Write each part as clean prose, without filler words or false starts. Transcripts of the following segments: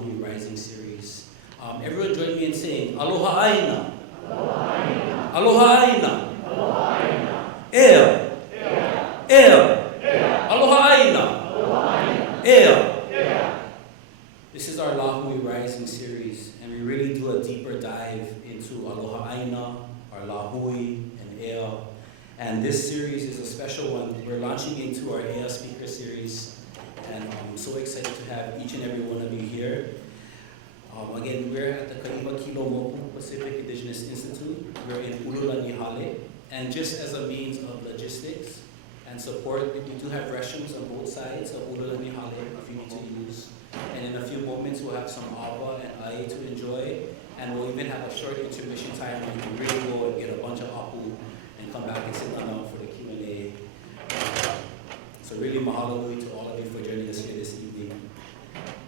Lāhui Rising series. Everyone join me in saying, Aloha Aina. Aloha Aina. Aloha Aina. Aloha Aina. Ea. Ea. Ea. Aloha Aina. Aloha Aina. Ea. Ea. This is our Lāhui Rising series, and we really do a deeper dive into Aloha Aina, our Lāhui, and Ea. And this series is a special one. We're launching into our Ea speaker series, and I'm so excited to have each and every one of you here. Again, we're at the Kaʻiwakīloumoku Pacific Indigenous Institute. We're in Ululanihale, and just as a means of logistics and support, we do have restrooms on both sides of Ululanihale if you need to use. And in a few moments, we'll have some awa and ai to enjoy, and we'll even have a short intermission time where you can really go and get a bunch of apu and come back and sit down for the Q&A. So really mahalo nui to all of you for joining us here this evening.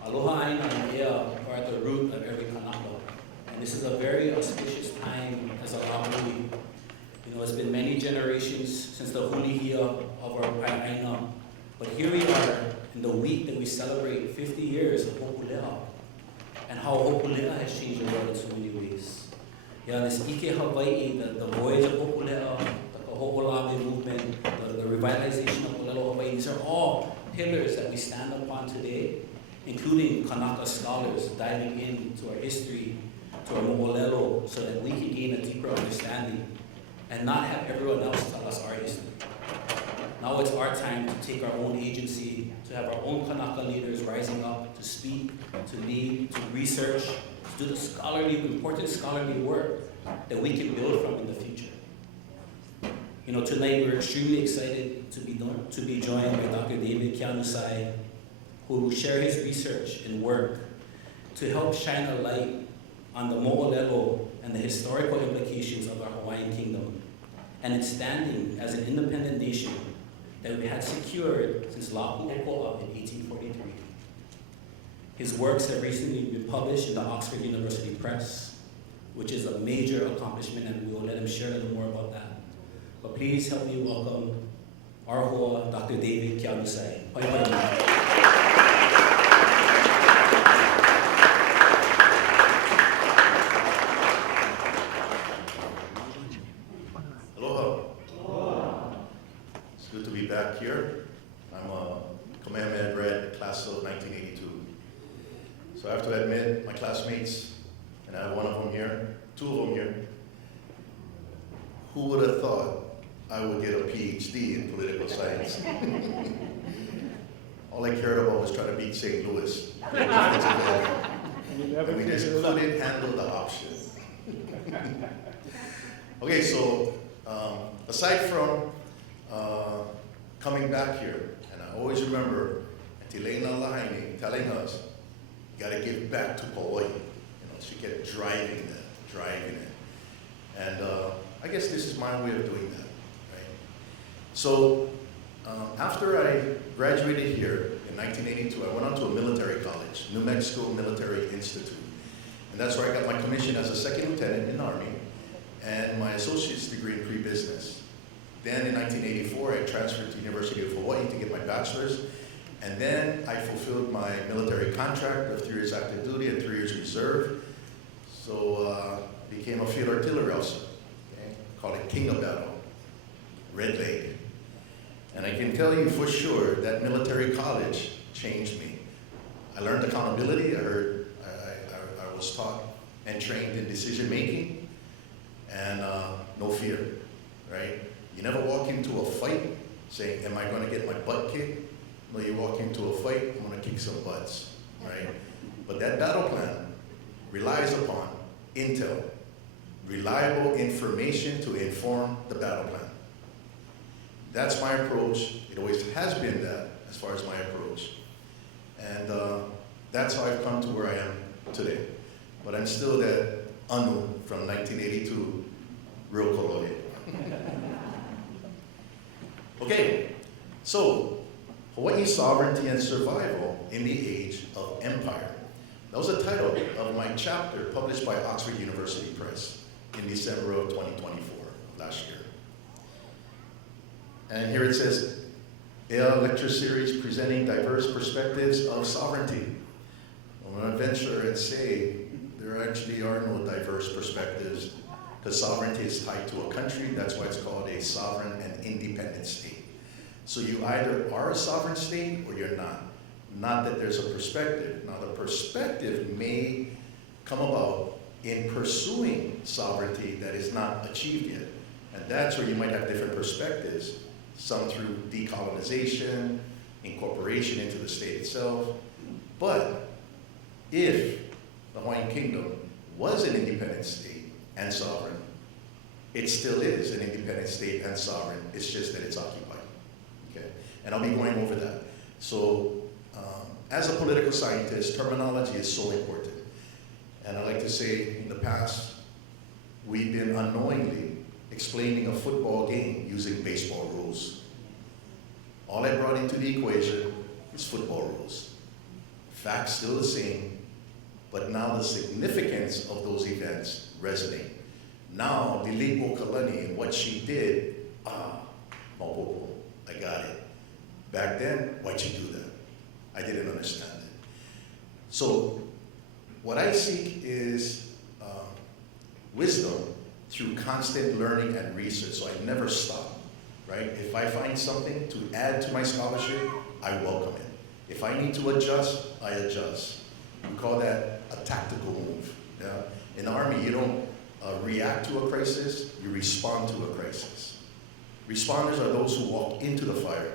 Aloha Aina and Ea are at the root of every kanaka, and this is a very auspicious time as a Lāhui. You know, it's been many generations since the hulihia of our Aina, but here we are in the week that we celebrate 50 years of Hopulea, and how Hopulea has changed the world in so many ways. Yeah, this Ike Hawaiʻi, the voyage of Hopulea, the Kaho'olawe movement, the revitalization of Polelo Hawaii, these are all pillars that we stand upon today, including Kanaka scholars diving into our history, to our mo'olelo, so that we can gain a deeper understanding and not have everyone else tell us our history. Now it's our time to take our own agency, to have our own Kanaka leaders rising up to speak, to lead, to research, to do the scholarly, important scholarly work that we can build from in the future. You know, tonight we're extremely excited to be joined by Dr. David Keanu Sai, who will share his research and work to help shine a light on the mo'olelo and the historical implications of our Hawaiian kingdom and its standing as an independent nation that we had secured since Lāpuʻokoʻa in 1843. His works have recently been published in the Oxford University Press, which is a major accomplishment, and we will let him share a little more about that. But please help me welcome our hoa, Dr. David Keanu Sai. Back here. I'm a Kamehameha grad, class of 1982. So I have to admit, my classmates, and I have one of them here, two of them here, who would have thought I would get a PhD in political science? All I cared about was trying to beat St. Louis. And we just couldn't handle the option. Okay, so aside from coming back here, and I always remember Auntie Lāiana telling us, you gotta give back to Hawaii. You know, she kept driving it. And I guess this is my way of doing that, right? So after I graduated here in 1982, I went on to a military college, New Mexico Military Institute. And that's where I got my commission as a second lieutenant in the Army and my associate's degree in pre-business. Then in 1984, I transferred to the University of Hawaii to get my bachelor's. And then I fulfilled my military contract of 3 years active duty and 3 years reserve. So became a field artillery officer, okay? Called it King of Battle, Red Leg. And I can tell you for sure that military college changed me. I learned accountability. I was taught and trained in decision making and no fear, right? You never walk into a fight saying, am I going to get my butt kicked? No, you walk into a fight, I'm going to kick some butts, right? But that battle plan relies upon intel, reliable information to inform the battle plan. That's my approach. It always has been that as far as my approach. And that's how I've come to where I am today. But I'm still that anu from 1982, real kolole. Okay, so Hawaii Sovereignty and Survival in the Age of Empire. That was the title of my chapter published by Oxford University Press in December of 2024, last year. And here it says, Ea lecture series presenting diverse perspectives of sovereignty. I'm going to venture and say there actually are no diverse perspectives, because sovereignty is tied to a country. That's why it's called a sovereign and independent state. So you either are a sovereign state or you're not. Not that there's a perspective. Now the perspective may come about in pursuing sovereignty that is not achieved yet. And that's where you might have different perspectives, some through decolonization, incorporation into the state itself. But if the Hawaiian Kingdom was an independent state and sovereign, it still is an independent state and sovereign. It's just that it's occupied. Okay? And I'll be going over that. So as a political scientist, terminology is so important. And I like to say in the past, we've been unknowingly explaining a football game using baseball rules. All I brought into the equation is football rules. Facts still the same, but now the significance of those events resonate. Now, Dilipo Kalani and what she did, Mapopo, I got it. Back then, why'd you do that? I didn't understand it. So, what I seek is wisdom through constant learning and research, so I never stop, right? If I find something to add to my scholarship, I welcome it. If I need to adjust, I adjust. We call that a tactical move. Yeah? In the Army, you don't react to a crisis, you respond to a crisis. Responders are those who walk into the fire.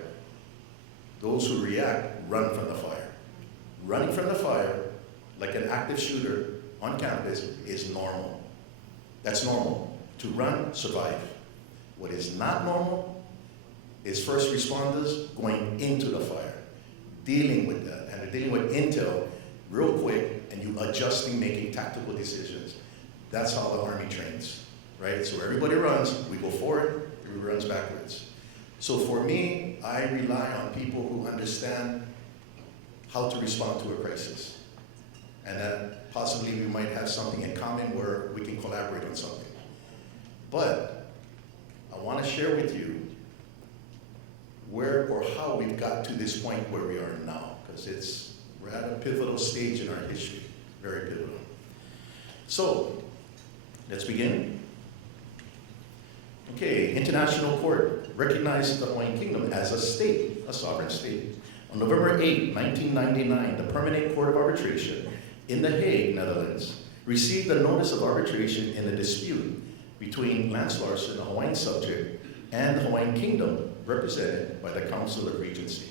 Those who react run from the fire. Running from the fire, like an active shooter on campus, is normal. That's normal. To run, survive. What is not normal is first responders going into the fire, dealing with that, and they're dealing with intel real quick, and you adjusting, making tactical decisions. That's how the Army trains, right? So everybody runs, we go forward, everybody runs backwards. So for me, I rely on people who understand how to respond to a crisis. And that possibly we might have something in common where we can collaborate on something. But I want to share with you where or how we've got to this point where we are now, because we're at a pivotal stage in our history, very pivotal. So, let's begin. Okay, International Court recognized the Hawaiian Kingdom as a state, a sovereign state. On November 8, 1999, the Permanent Court of Arbitration in The Hague, Netherlands, received a notice of arbitration in a dispute between Lance Larson, a Hawaiian subject, and the Hawaiian Kingdom, represented by the Council of Regency.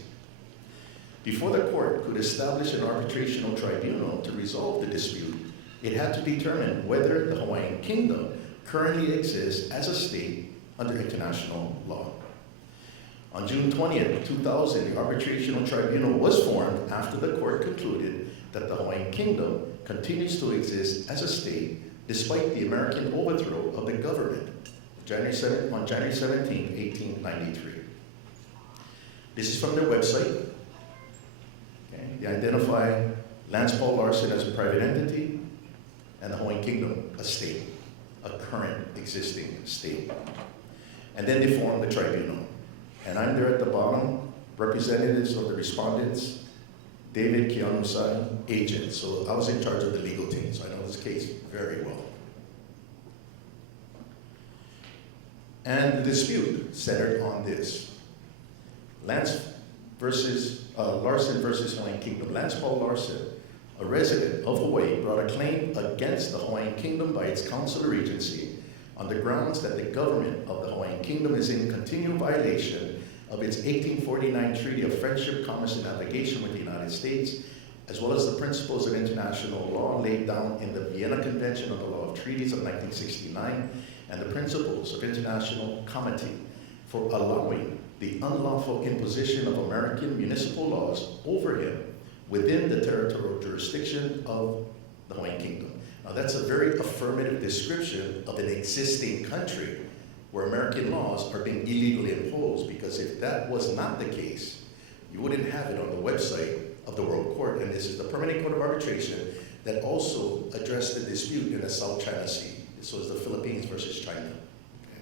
Before the court could establish an arbitrational tribunal to resolve the dispute, it had to determine whether the Hawaiian Kingdom currently exists as a state under international law. On June 20th, 2000, the arbitrational tribunal was formed after the court concluded that the Hawaiian Kingdom continues to exist as a state despite the American overthrow of the government on January 17, 1893. This is from their website. Okay. They identify Lance Paul Larson as a private entity and the Hawaiian Kingdom a state, a current existing state. And then they form the tribunal. And I'm there at the bottom, representatives of the respondents, David Keanu Sai, agent. So I was in charge of the legal team, so I know this case very well. And the dispute centered on this. Larson versus Hawaiian Kingdom. Lance Paul Larson, a resident of Hawaii, brought a claim against the Hawaiian Kingdom by its Council of Regency on the grounds that the government of the Hawaiian Kingdom is in continual violation of its 1849 Treaty of Friendship, Commerce, and Navigation with the United States, as well as the principles of international law laid down in the Vienna Convention on the Law of Treaties of 1969, and the principles of international comity for allowing the unlawful imposition of American municipal laws over him within the territorial jurisdiction of the Hawaiian Kingdom. Now that's a very affirmative description of an existing country where American laws are being illegally imposed, because if that was not the case, you wouldn't have it on the website of the World Court. And this is the Permanent Court of Arbitration that also addressed the dispute in the South China Sea. This was the Philippines versus China. Okay.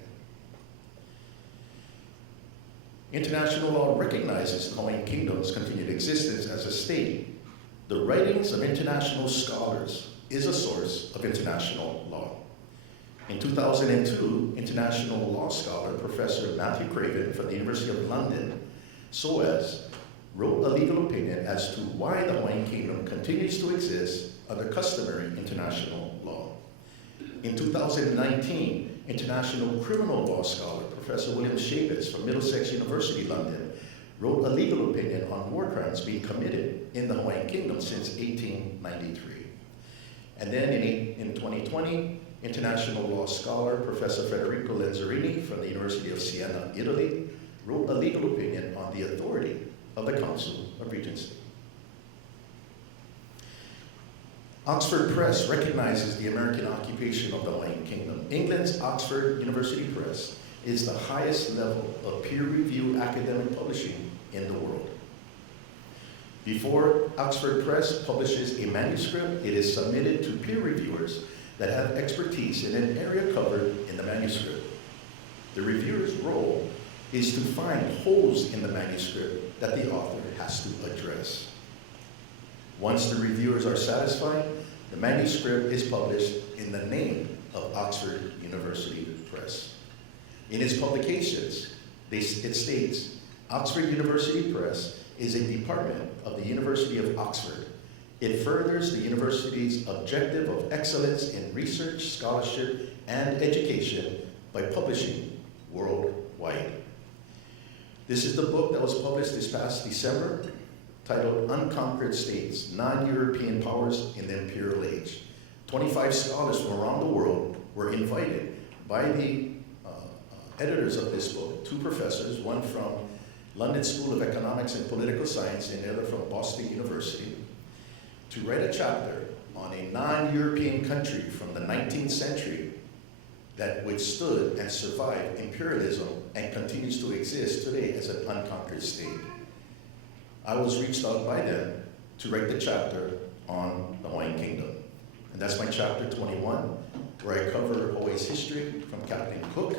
International law recognizes the Hawaiian Kingdom's continued existence as a state The writings of international scholars is a source of international law. In 2002, international law scholar Professor Matthew Craven from the University of London, SOAS, wrote a legal opinion as to why the Hawaiian Kingdom continues to exist under customary international law. In 2019, international criminal law scholar Professor William Shapitz from Middlesex University, London, wrote a legal opinion on war crimes being committed in the Hawaiian Kingdom since 1893. And then in 2020, international law scholar Professor Federico Lenzerini from the University of Siena, Italy, wrote a legal opinion on the authority of the Council of Regency. Oxford Press recognizes the American occupation of the Hawaiian Kingdom. England's Oxford University Press is the highest level of peer-reviewed academic publishing in the world. Before Oxford Press publishes a manuscript, it is submitted to peer reviewers that have expertise in an area covered in the manuscript. The reviewer's role is to find holes in the manuscript that the author has to address. Once the reviewers are satisfied, the manuscript is published in the name of Oxford University Press. In its publications, it states, Oxford University Press is a department of the University of Oxford. It furthers the university's objective of excellence in research, scholarship, and education by publishing worldwide. This is the book that was published this past December, titled Unconquered States, Non-European Powers in the Imperial Age. 25 scholars from around the world were invited by the editors of this book, 2 professors, one from London School of Economics and Political Science and the other from Boston University, to write a chapter on a non-European country from the 19th century that withstood and survived imperialism and continues to exist today as an unconquered state. I was reached out by them to write the chapter on the Hawaiian Kingdom. And that's my chapter 21, where I cover Hawaii's history from Captain Cook.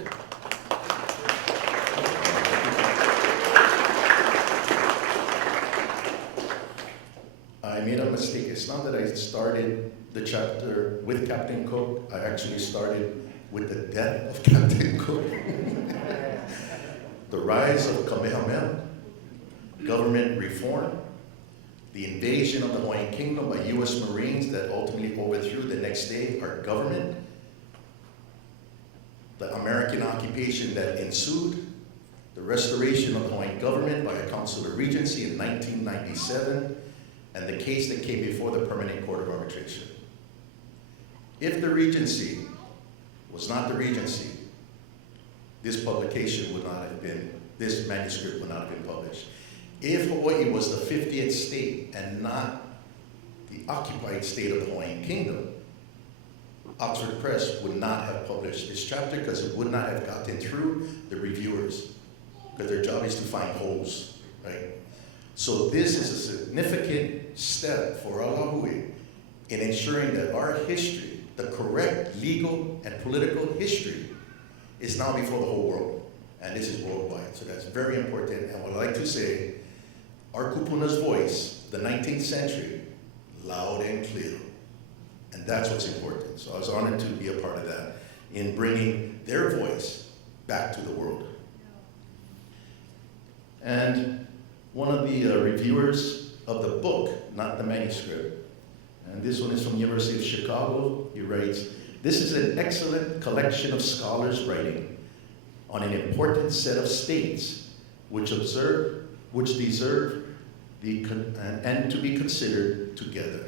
I made a mistake. It's not that I started the chapter with Captain Cook. I actually started with the death of Captain Cook. The rise of Kamehameha, government reform, the invasion of the Hawaiian Kingdom by U.S. Marines that ultimately overthrew the next day our government, the American occupation that ensued, the restoration of the Hawaiian government by a Council of Regency in 1997, and the case that came before the Permanent Court of Arbitration. If the Regency was not the Regency, this publication would not have been, this manuscript would not have been published. If Hawaii was the 50th state and not the occupied state of the Hawaiian Kingdom, Oxford Press would not have published this chapter because it would not have gotten through the reviewers, because their job is to find holes, right? So this is a significant step for our Lāhui in ensuring that our history, the correct legal and political history, is now before the whole world. And this is worldwide, so that's very important. And what I like to say, our kupuna's voice, the 19th century, loud and clear. And that's what's important. So I was honored to be a part of that in bringing their voice back to the world. And one of the reviewers of the book, not the manuscript, and this one is from the University of Chicago, he writes, "This is an excellent collection of scholars writing on an important set of states which deserve and to be considered together."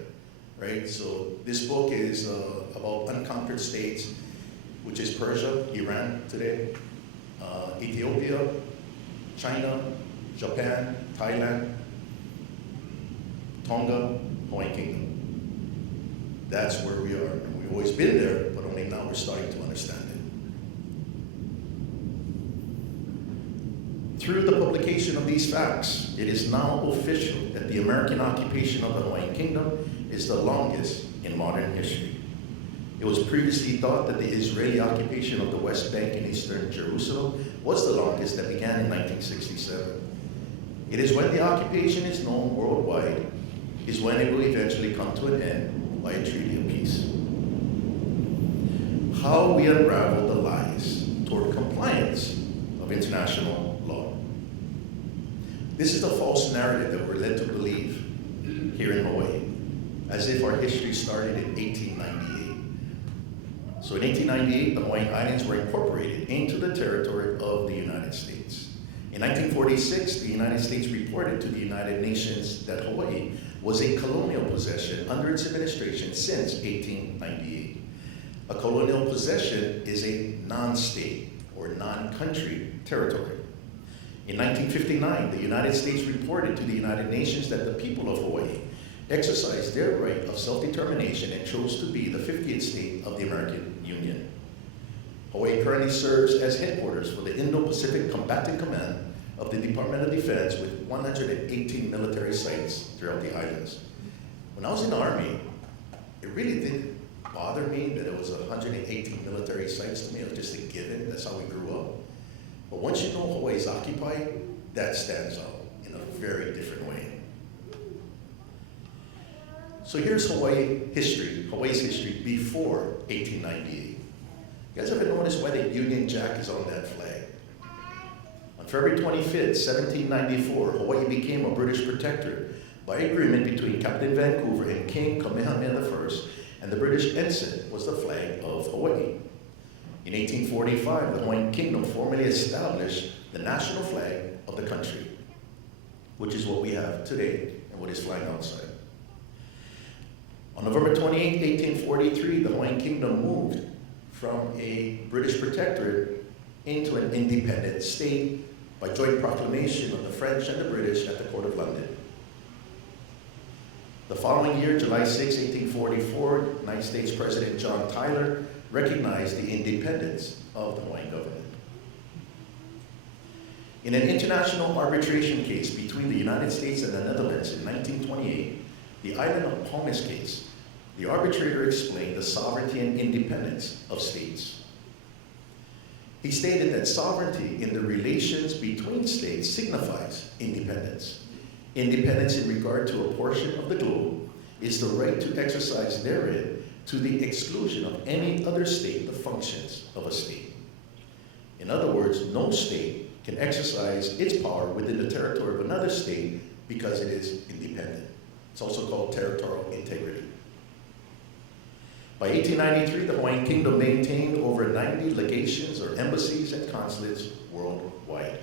Right? So this book is about unconquered states, which is Persia, Iran today, Ethiopia, China, Japan, Thailand, Tonga, Hawaiian Kingdom. That's where we are. And we've always been there, but only now we're starting to understand it. Through the publication of these facts, it is now official that the American occupation of the Hawaiian Kingdom is the longest in modern history. It was previously thought that the Israeli occupation of the West Bank and Eastern Jerusalem was the longest, that began in 1967. It is when the occupation is known worldwide is when it will eventually come to an end by a treaty of peace. How we unravel the lies toward compliance of international law. This is the false narrative that we're led to believe here in Hawaii, as if our history started in 1898. So in 1898, the Hawaiian Islands were incorporated into the territory of the United States. In 1946, the United States reported to the United Nations that Hawaii was a colonial possession under its administration since 1898. A colonial possession is a non-state or non-country territory. In 1959, the United States reported to the United Nations that the people of Hawaii exercised their right of self-determination and chose to be the 50th state of the American Union. Hawaii currently serves as headquarters for the Indo-Pacific Combatant Command of the Department of Defense with 118 military sites throughout the islands. When I was in the Army, it really didn't bother me that it was 118 military sites to me. It was just a given. That's how we grew up. But once you know Hawaii is occupied, that stands out in a very different way. So here's Hawaii's history before 1898. You guys ever notice why the Union Jack is on that flag? On February 25th, 1794, Hawaii became a British protectorate by agreement between Captain Vancouver and King Kamehameha I, and the British ensign was the flag of Hawaii. In 1845, the Hawaiian Kingdom formally established the national flag of the country, which is what we have today and what is flying outside. On November 28, 1843, the Hawaiian Kingdom moved from a British protectorate into an independent state by joint proclamation of the French and the British at the Court of London. The following year, July 6, 1844, United States President John Tyler recognized the independence of the Hawaiian government. In an international arbitration case between the United States and the Netherlands in 1928, the Island of Palmas case, the arbitrator explained the sovereignty and independence of states. He stated that sovereignty in the relations between states signifies independence. Independence in regard to a portion of the globe is the right to exercise therein to the exclusion of any other state the functions of a state. In other words, no state can exercise its power within the territory of another state because it is independent. It's also called territorial integrity. By 1893, the Hawaiian Kingdom maintained over 90 legations or embassies and consulates worldwide.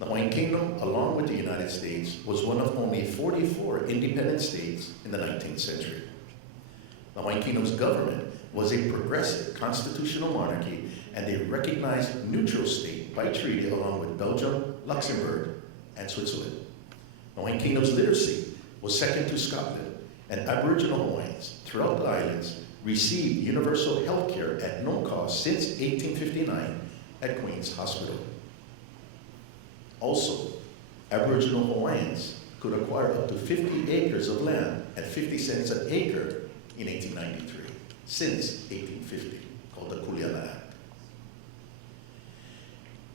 The Hawaiian Kingdom, along with the United States, was one of only 44 independent states in the 19th century. The Hawaiian Kingdom's government was a progressive constitutional monarchy and a recognized neutral state by treaty along with Belgium, Luxembourg, and Switzerland. The Hawaiian Kingdom's literacy was second to Scotland, and Aboriginal Hawaiians throughout the islands received universal health care at no cost since 1859 at Queen's Hospital. Also, Aboriginal Hawaiians could acquire up to 50 acres of land at 50 cents an acre in 1893, since 1850, called the Kuleana Act.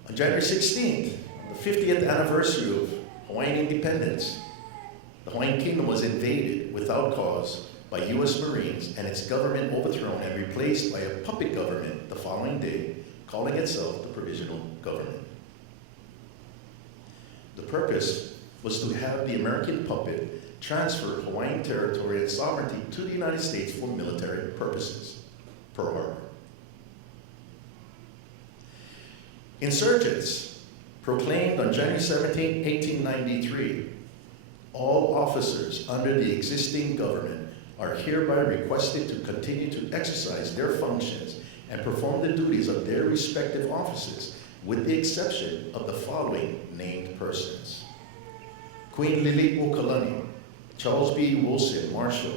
On January 16th, the 50th anniversary of Hawaiian independence, the Hawaiian Kingdom was invaded without cause by U.S. Marines and its government overthrown and replaced by a puppet government the following day, calling itself the Provisional Government. The purpose was to have the American puppet transfer Hawaiian territory and sovereignty to the United States for military purposes. Pearl Harbor. Insurgents proclaimed on January 17, 1893, all officers under the existing government are hereby requested to continue to exercise their functions and perform the duties of their respective offices, with the exception of the following named persons: Queen Liliuokalani, Charles B. Wilson, Marshal,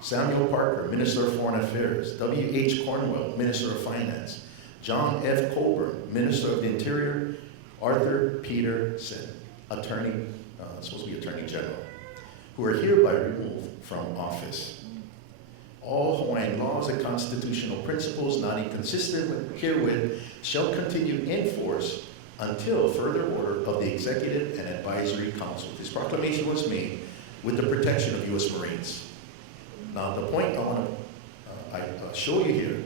Samuel Parker, Minister of Foreign Affairs, W.H. Cornwell, Minister of Finance, John F. Colburn, Minister of the Interior, Arthur Peterson, supposed to be Attorney General, who are hereby removed from office. All Hawaiian laws and constitutional principles not inconsistent herewith shall continue in force until further order of the Executive and Advisory Council. This proclamation was made with the protection of U.S. Marines. Now, the point I want to show you here,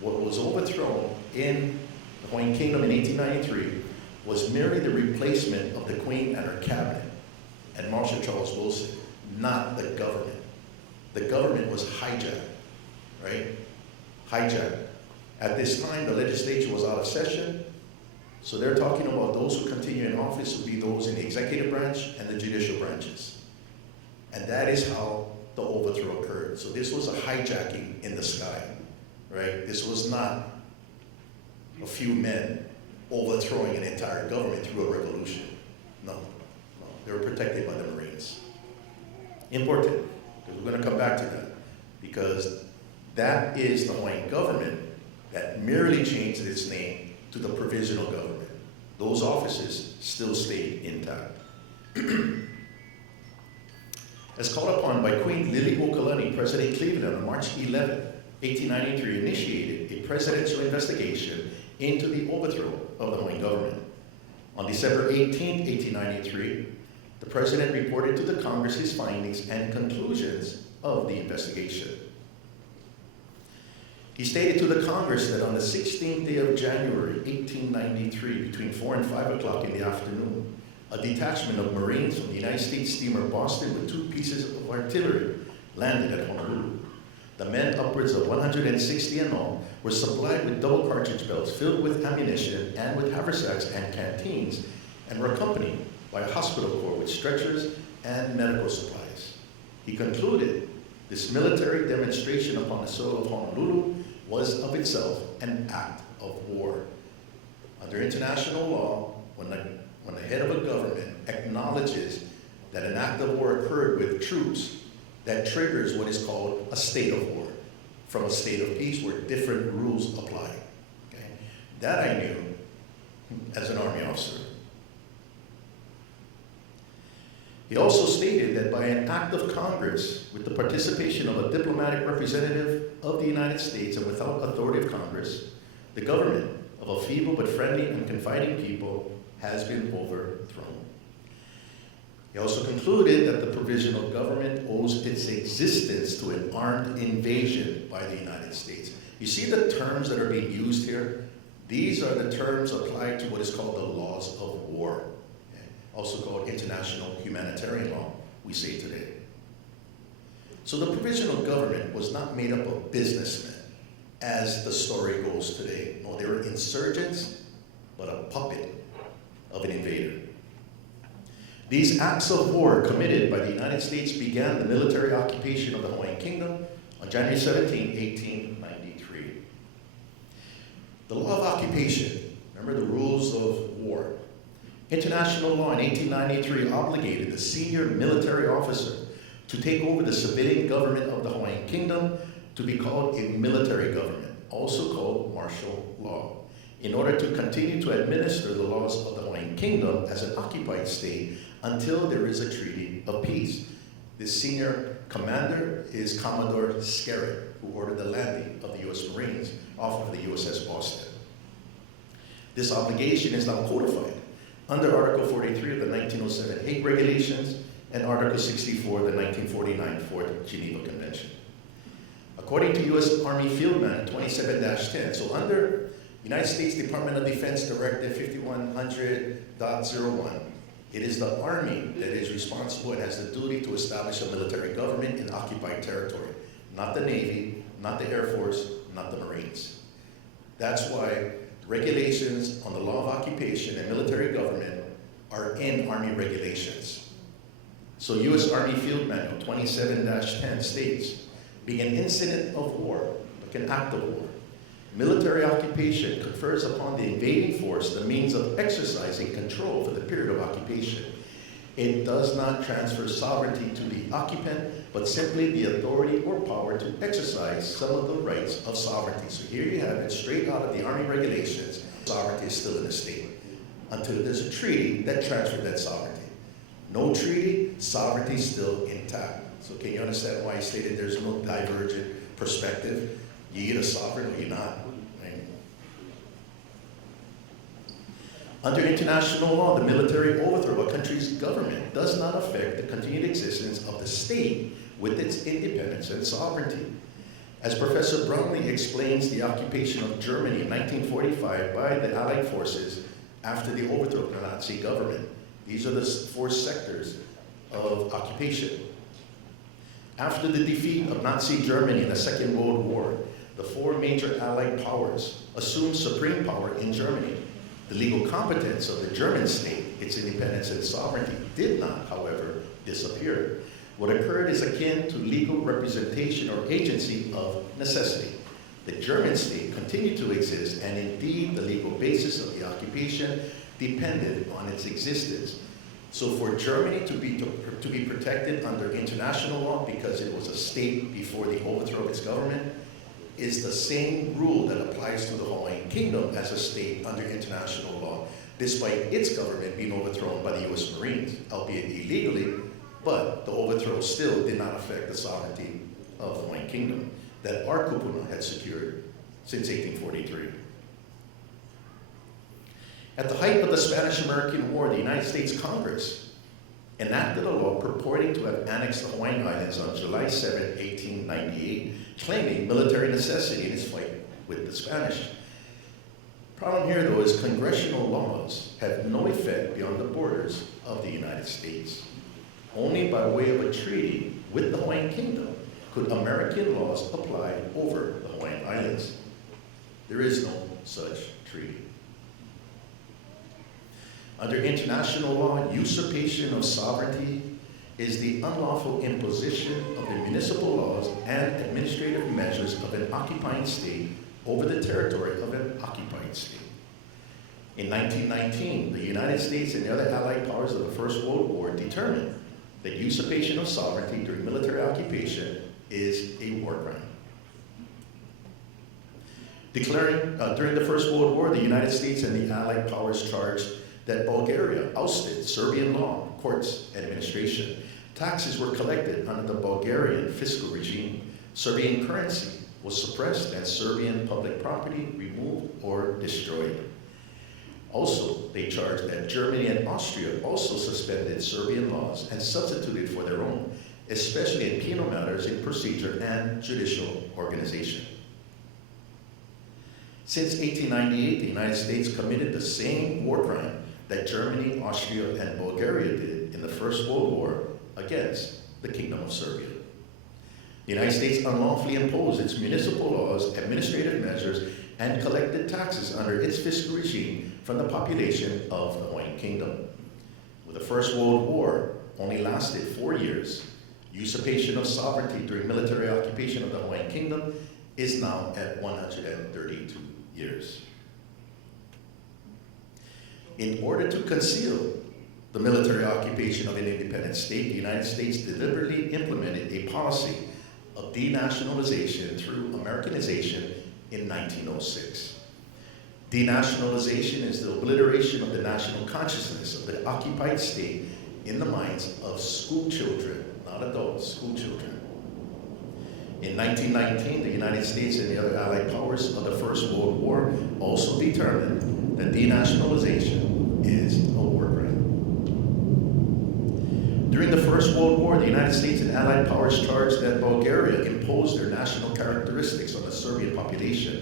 what was overthrown in the Hawaiian Kingdom in 1893 was merely the replacement of the Queen and her cabinet and Marshal Charles Wilson, not the government. The government was hijacked, right? Hijacked. At this time, the legislature was out of session, so they're talking about those who continue in office would be those in the executive branch and the judicial branches. And that is how the overthrow occurred. So this was a hijacking in the sky, right? This was not a few men overthrowing an entire government through a revolution. No, no, they were protected by the Marines. Important, because we're going to come back to that, because that is the Hawaiian government that merely changed its name to the provisional government. Those offices still stayed intact. As called upon by Queen Liliuokalani, President Cleveland on March 11, 1893 initiated a presidential investigation into the overthrow of the Hawaiian government. On December 18, 1893, the president reported to the Congress his findings and conclusions of the investigation. He stated to the Congress that on the 16th day of January, 1893, between 4 and 5 o'clock in the afternoon, a detachment of Marines from the United States steamer Boston with 2 pieces of artillery landed at Honolulu. The men, upwards of 160 in all, were supplied with double cartridge belts filled with ammunition and with haversacks and canteens, and were accompanied by a hospital corps with stretchers and medical supplies. He concluded this military demonstration upon the soil of Honolulu was of itself an act of war. Under international law, when the head of a government acknowledges that an act of war occurred with troops, that triggers what is called a state of war, from a state of peace where different rules apply. Okay? That I knew as an Army officer. He also stated that by an act of Congress, with the participation of a diplomatic representative of the United States and without authority of Congress, the government of a feeble but friendly and confiding people has been overthrown. He also concluded that the provisional government owes its existence to an armed invasion by the United States. You see the terms that are being used here? These are the terms applied to what is called the laws of war, okay? Also called international humanitarian law, we say today. So the provisional government was not made up of businessmen, as the story goes today. No, they were insurgents, but a puppet of an invader. These acts of war committed by the United States began the military occupation of the Hawaiian Kingdom on January 17, 1893. The law of occupation, remember the rules of war. International law in 1893 obligated the senior military officer to take over the civilian government of the Hawaiian Kingdom to be called a military government, also called martial law, in order to continue to administer the laws of the Hawaiian Kingdom as an occupied state until there is a treaty of peace. This senior commander is Commodore Skerritt, who ordered the landing of the U.S. Marines off of the USS Boston. This obligation is now codified under Article 43 of the 1907 Hague Regulations and Article 64 of the 1949 Fourth Geneva Convention. According to U.S. Army Field Manual 27-10, so under United States Department of Defense Directive 5100.01, it is the Army that is responsible and has the duty to establish a military government in occupied territory, not the Navy, not the Air Force, not the Marines. That's why regulations on the law of occupation and military government are in Army regulations. So U.S. Army Field Manual 27-10 states, being an incident of war, like an act of war, military occupation confers upon the invading force the means of exercising control for the period of occupation. It does not transfer sovereignty to the occupant, but simply the authority or power to exercise some of the rights of sovereignty. So here you have it straight out of the Army regulations. Sovereignty is still in the state until there's a treaty that transferred that sovereignty. No treaty, sovereignty is still intact. So can you understand why I stated there's no divergent perspective? You're either sovereign or you're not. Right? Under international law, the military overthrow of a country's government does not affect the continued existence of the state with its independence and sovereignty. As Professor Brownlee explains the occupation of Germany in 1945 by the Allied forces after the overthrow of the Nazi government, these are the 4 sectors of occupation. After the defeat of Nazi Germany in the Second World War, the 4 major Allied powers assumed supreme power in Germany. The legal competence of the German state, its independence and sovereignty, did not, however, disappear. What occurred is akin to legal representation or agency of necessity. The German state continued to exist, and indeed the legal basis of the occupation depended on its existence. So for Germany to be protected under international law because it was a state before the overthrow of its government is the same rule that applies to the Hawaiian Kingdom as a state under international law, despite its government being overthrown by the US Marines, albeit illegally, but the overthrow still did not affect the sovereignty of the Hawaiian Kingdom that our kupuna had secured since 1843. At the height of the Spanish-American War, the United States Congress enacted a law purporting to have annexed the Hawaiian Islands on July 7, 1898, claiming military necessity in its fight with the Spanish. Problem here, though, is congressional laws have no effect beyond the borders of the United States. Only by way of a treaty with the Hawaiian Kingdom could American laws apply over the Hawaiian Islands. There is no such treaty. Under international law, usurpation of sovereignty is the unlawful imposition of the municipal laws and administrative measures of an occupying state over the territory of an occupying state. In 1919, the United States and the other Allied powers of the First World War determined that usurpation of sovereignty during military occupation is a war crime. During the First World War, the United States and the Allied powers charged that Bulgaria ousted Serbian law, courts, and administration. Taxes were collected under the Bulgarian fiscal regime. Serbian currency was suppressed and Serbian public property removed or destroyed. Also, they charged that Germany and Austria also suspended Serbian laws and substituted for their own, especially in penal matters in procedure and judicial organization. Since 1898, the United States committed the same war crime that Germany, Austria, and Bulgaria did in the First World War against the Kingdom of Serbia. The United States unlawfully imposed its municipal laws, administrative measures, and collected taxes under its fiscal regime from the population of the Hawaiian Kingdom. With the First World War only lasted 4 years, usurpation of sovereignty during military occupation of the Hawaiian Kingdom is now at 132 years. In order to conceal the military occupation of an independent state, the United States deliberately implemented a policy of denationalization through Americanization in 1906. Denationalization is the obliteration of the national consciousness of the occupied state in the minds of school children, not adults, school children. In 1919, the United States and the other Allied powers of the First World War also determined that denationalization is a war crime. During the First World War, the United States and Allied powers charged that Bulgaria imposed their national characteristics on the Serbian population,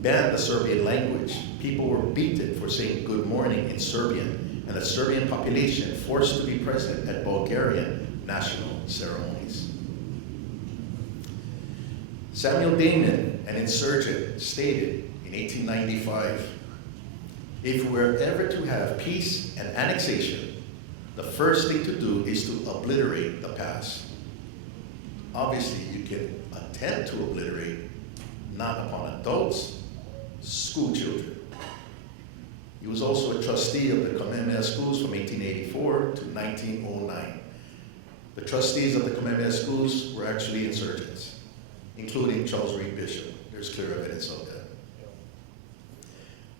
banned the Serbian language. People were beaten for saying good morning in Serbian, and the Serbian population forced to be present at Bulgarian national ceremonies. Samuel Damon, an insurgent, stated in 1895, "If we're ever to have peace and annexation, the first thing to do is to obliterate the past." Obviously, you can attempt to obliterate, not upon adults, school children. He was also a trustee of the Kamehameha schools from 1884 to 1909. The trustees of the Kamehameha schools were actually insurgents, including Charles Reed Bishop. There's clear evidence of that.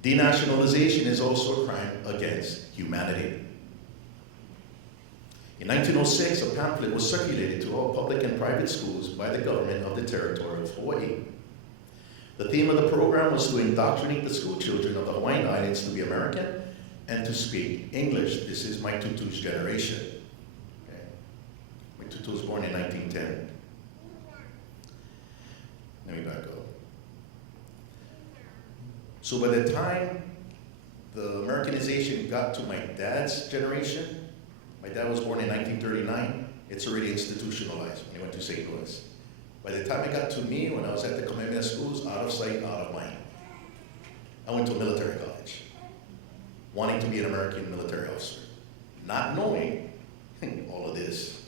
Denationalization is also a crime against humanity. In 1906, a pamphlet was circulated to all public and private schools by the government of the territory of Hawaii. The theme of the program was to indoctrinate the school children of the Hawaiian Islands to be American and to speak English. This is my tutu's generation. Okay. My tutu was born in 1910. Let me back up. So by the time the Americanization got to my dad's generation, my dad was born in 1939, it's already institutionalized when he went to St. Louis. By the time it got to me, when I was at the Kamehameha schools, out of sight, out of mind. I went to a military college, wanting to be an American military officer, not knowing all of this.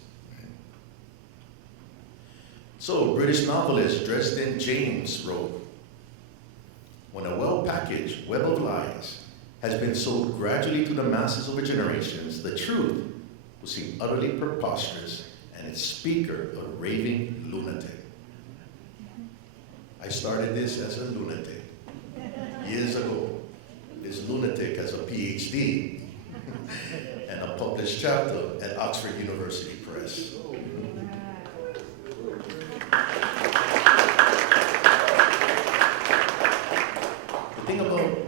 So, British novelist Dresden James wrote, "When a well-packaged web of lies has been sold gradually to the masses over generations, the truth will seem utterly preposterous and its speaker a raving lunatic." I started this as a lunatic years ago. This lunatic has a PhD and a published chapter at Oxford University Press. The thing about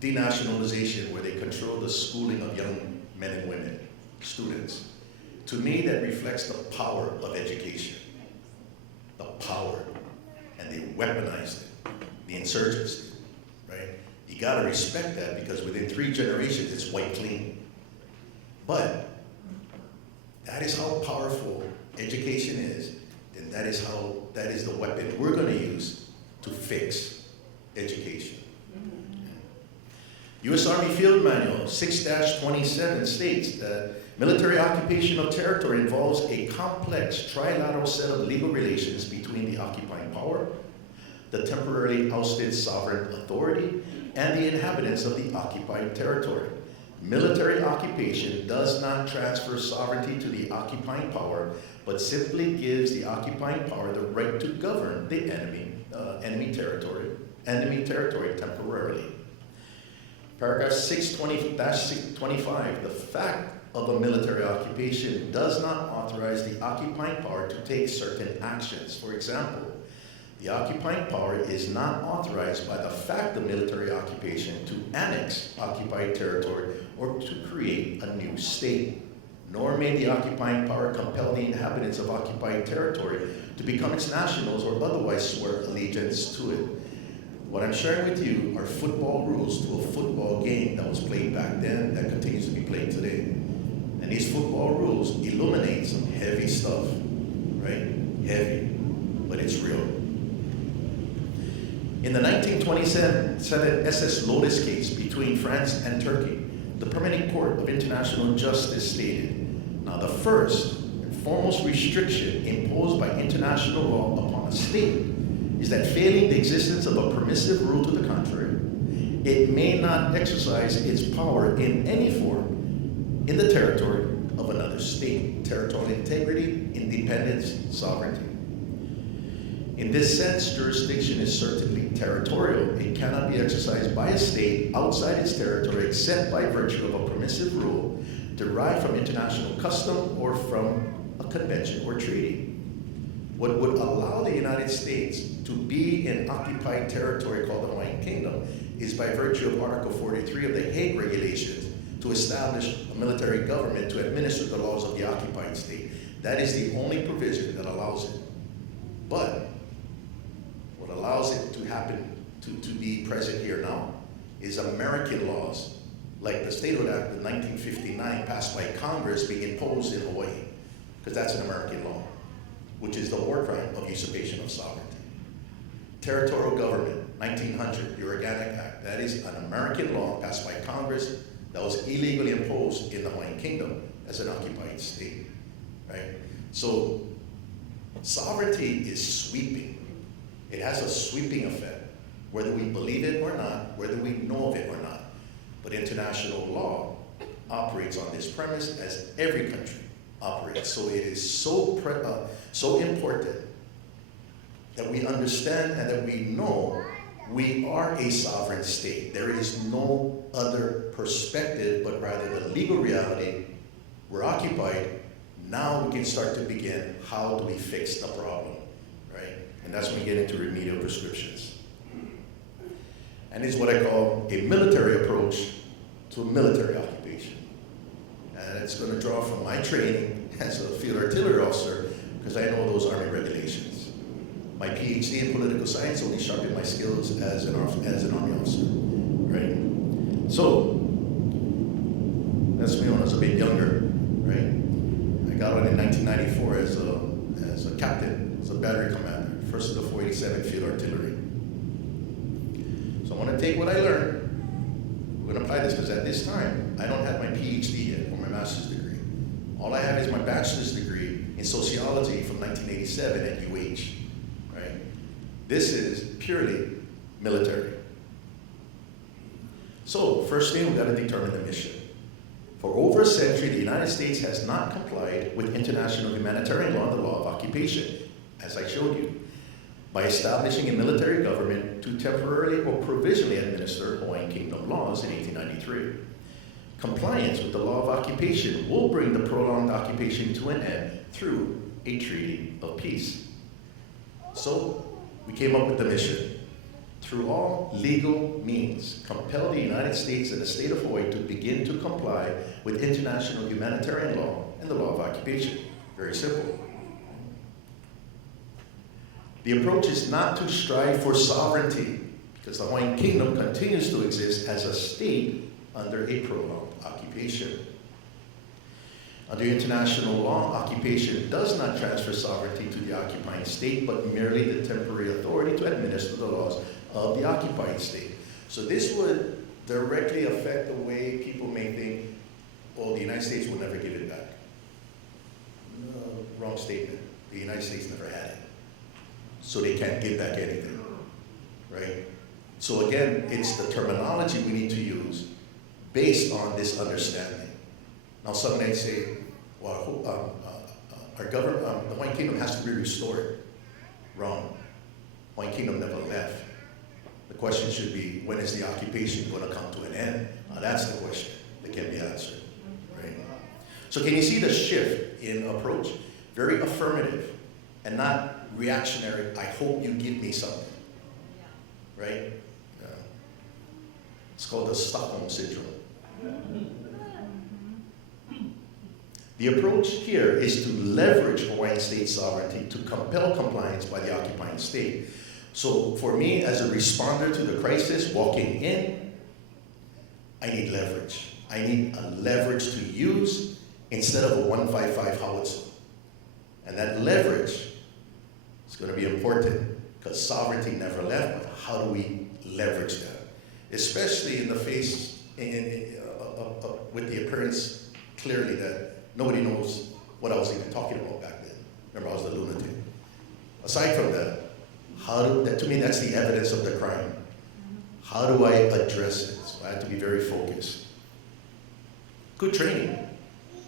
denationalization, where they control the schooling of young men and women, students, to me that reflects the power of education. The power. And they weaponized it, the insurgents, right? You gotta respect that, because within 3 generations it's wiped clean. But that is how powerful education is, and that is the weapon we're gonna use to fix education. U.S. Army Field Manual 6-27 states that military occupation of territory involves a complex trilateral set of legal relations between the occupying power, the temporarily ousted sovereign authority, and the inhabitants of the occupied territory. Military occupation does not transfer sovereignty to the occupying power, but simply gives the occupying power the right to govern the enemy territory temporarily. Paragraph 620-25, the fact of a military occupation does not authorize the occupying power to take certain actions. For example, the occupying power is not authorized by the fact of military occupation to annex occupied territory or to create a new state, nor may the occupying power compel the inhabitants of occupied territory to become its nationals or otherwise swear allegiance to it. What I'm sharing with you are football rules to a football game that was played back then that continues to be played today. And these football rules illuminate some heavy stuff, right? Heavy, but it's real. In the 1927 SS Lotus case between France and Turkey, the Permanent Court of International Justice stated, "Now the first and foremost restriction imposed by international law upon a state is that failing the existence of a permissive rule to the contrary, it may not exercise its power in any form in the territory of another state. Territorial integrity, independence, sovereignty." In this sense, jurisdiction is certainly territorial. It cannot be exercised by a state outside its territory except by virtue of a permissive rule derived from international custom or from a convention or treaty. What would allow the United States to be in occupied territory called the Hawaiian Kingdom is by virtue of Article 43 of the Hague Regulations to establish a military government to administer the laws of the occupied state. That is the only provision that allows it. But what allows it to happen, to be present here now, is American laws, like the Statehood Act of 1959 passed by Congress being imposed in Hawaii, because that's an American law, which is the war crime of usurpation of sovereignty. Territorial government, 1900, the Organic Act, that is an American law passed by Congress that was illegally imposed in the Hawaiian Kingdom as an occupied state, right? So sovereignty is sweeping. It has a sweeping effect, whether we believe it or not, whether we know of it or not. But international law operates on this premise, as every country operates. So it is so important that we understand and that we know we are a sovereign state. There is no other perspective, but rather the legal reality. We're occupied. Now we can start to begin, how do we fix the problem, right? And that's when we get into remedial prescriptions. And it's what I call a military approach to a military occupation. And it's going to draw from my training as a field artillery officer, because I know those Army regulations. My PhD in political science only sharpened my skills as an Army officer, right? So, that's me when I was a bit younger, right? I got on in 1994 as a captain, as a battery commander, first of the 487 Field Artillery. So I want to take what I learned. We're going to apply this because at this time, I don't have my PhD yet or my master's degree. All I have is my bachelor's degree in sociology from 1987 at UH, right? This is purely military. So first thing, we've got to determine the mission. For over a century, the United States has not complied with international humanitarian law and the law of occupation, as I showed you, by establishing a military government to temporarily or provisionally administer Hawaiian Kingdom laws in 1893. Compliance with the law of occupation will bring the prolonged occupation to an end through a treaty of peace. So, we came up with the mission. Through all legal means, compel the United States and the state of Hawaii to begin to comply with international humanitarian law and the law of occupation. Very simple. The approach is not to strive for sovereignty, because the Hawaiian Kingdom continues to exist as a state under a prolonged occupation. Under international law, occupation does not transfer sovereignty to the occupying state, but merely the temporary authority to administer the laws of the occupied state. So this would directly affect the way people may think, well, the United States will never give it back. No, wrong statement. The United States never had it. So they can't give back anything, right? So again, it's the terminology we need to use based on this understanding. Now some may say, well, our government, the Hawaiian Kingdom has to be restored. Wrong. Hawaiian Kingdom never left. The question should be, when is the occupation going to come to an end? Now that's the question that can be answered, right? So can you see the shift in approach? Very affirmative and not reactionary. I hope you give me something, right? It's called the Stockholm Syndrome. The approach here is to leverage Hawaiian state sovereignty to compel compliance by the occupying state. So for me, as a responder to the crisis, walking in, I need leverage. I need a leverage to use instead of a 155 howitzer. And that leverage is going to be important because sovereignty never left, but how do we leverage that? Especially in the face, with the appearance clearly that nobody knows what I was even talking about back then. Remember, I was the lunatic. Aside from that, to me, that's the evidence of the crime. How do I address it? So I have to be very focused. Good training,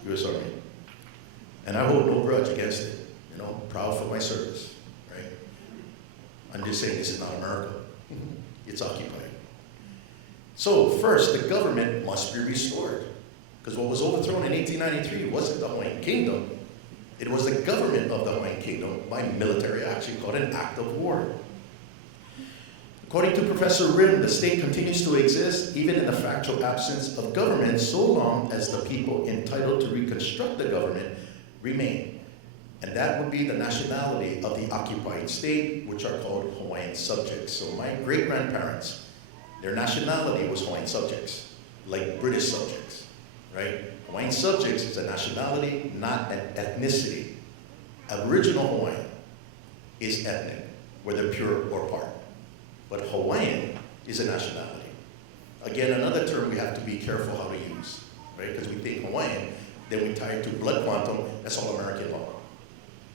U.S. Army. And I hold no grudge against it. You know, proud for my service, right? I'm just saying this is not America. It's occupied. So first, the government must be restored. Because what was overthrown in 1893 wasn't the Hawaiian Kingdom. It was the government of the Hawaiian Kingdom by military action called an act of war. According to Professor Rim, the state continues to exist even in the factual absence of government so long as the people entitled to reconstruct the government remain. And that would be the nationality of the occupied state, which are called Hawaiian subjects. So my great-grandparents, their nationality was Hawaiian subjects, like British subjects, right? Hawaiian subjects is a nationality, not an ethnicity. Aboriginal Hawaiian is ethnic, whether pure or part. But Hawaiian is a nationality. Again, another term we have to be careful how to use, right? Because we think Hawaiian, then we tie it to blood quantum, that's all American law.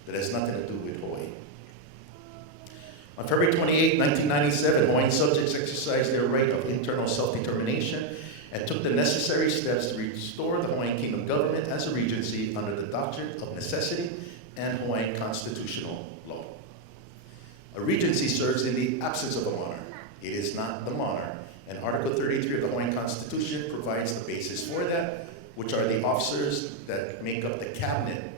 That has nothing to do with Hawaii. On February 28, 1997, Hawaiian subjects exercised their right of internal self-determination and took the necessary steps to restore the Hawaiian Kingdom government as a regency under the doctrine of necessity and Hawaiian constitutional law. A regency serves in the absence of a monarch. It is not the monarch. And Article 33 of the Hawaiian Constitution provides the basis for that, which are the officers that make up the cabinet,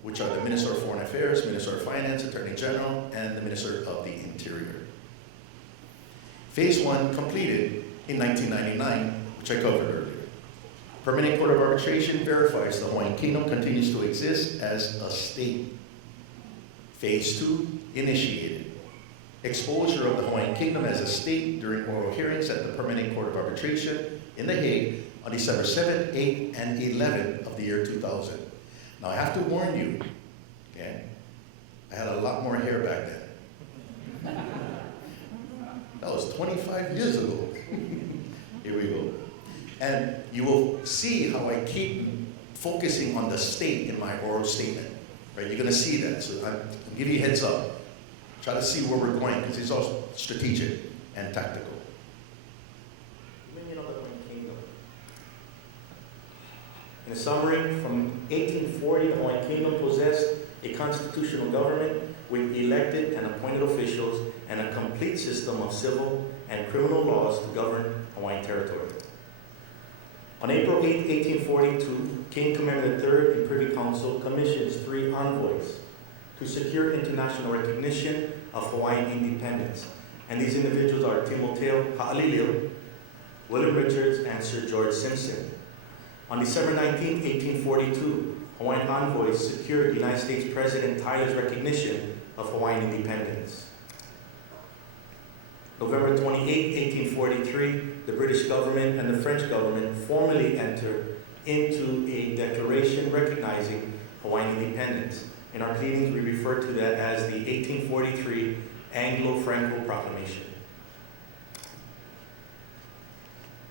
which are the Minister of Foreign Affairs, Minister of Finance, Attorney General, and the Minister of the Interior. Phase 1 completed in 1999, which I covered earlier. Permanent Court of Arbitration verifies the Hawaiian Kingdom continues to exist as a state. Phase 2 initiated. Exposure of the Hawaiian Kingdom as a state during oral hearings at the Permanent Court of Arbitration in The Hague on December 7th, 8th, and 11th of the year 2000. Now I have to warn you, okay, I had a lot more hair back then. That was 25 years ago. Here we go. And you will see how I keep focusing on the state in my oral statement, right? You're gonna see that, so I'll give you a heads up. Try to see where we're going, because it's all strategic and tactical. Dominion of the Hawaiian Kingdom. In summary, from 1840, the Hawaiian Kingdom possessed a constitutional government with elected and appointed officials and a complete system of civil and criminal laws to govern Hawaiian territory. On April 8, 1842, King Kamehameha III and Privy Council commissions 3 envoys to secure international recognition of Hawaiian independence. And these individuals are Timoteo Ha'alilio, William Richards, and Sir George Simpson. On December 19, 1842, Hawaiian envoys secured United States President Tyler's recognition of Hawaiian independence. November 28, 1843, the British government and the French government formally entered into a declaration recognizing Hawaiian independence. In our pleadings, we refer to that as the 1843 Anglo-Franco Proclamation.